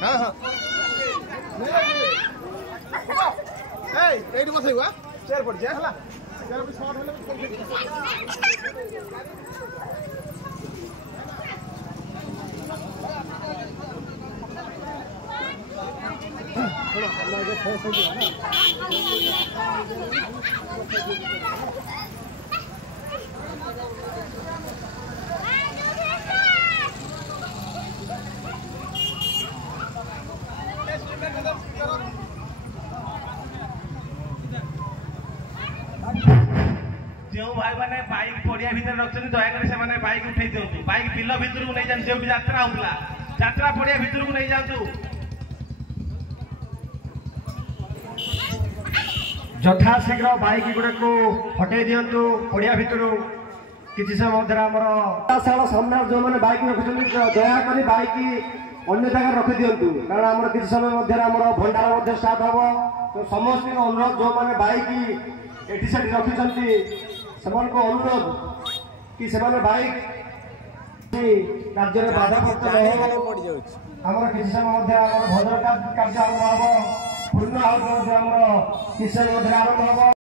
हाँ हाँ एट मत हुआ चेयर पड़ जाए हला चेयर पे शॉट हले थोड़ा हल्ला के फेस हो गया ना जो भाई मैंने बाइक पड़िया भितर रखते दयाकोरी से बाइक उठे दिंतु बाइक बिल भितर को नहीं जातु जो यात्रा होता यात्रा पड़िया भितर को नहीं जातु यथाशीघ्र बाइक गुड़ा को हटे दिंतु पड़िया भितर किसी समय आमर सामने जो मैंने बाइक रखुच्च दयाकोरी बाइक अन्य जगह रखी दिंतु कारण आम किसी समय आमर भंडार स्टार्ट हम तो समस्त अनुरोध जो मैंने बाइक एटी सेठी रखी अनुरोध कि से बाइक कार्य बाधाप्राप्त आम किसी समय भजन कार्य आरंभ हम पूर्ण आहुति किसी समय आरंभ हम।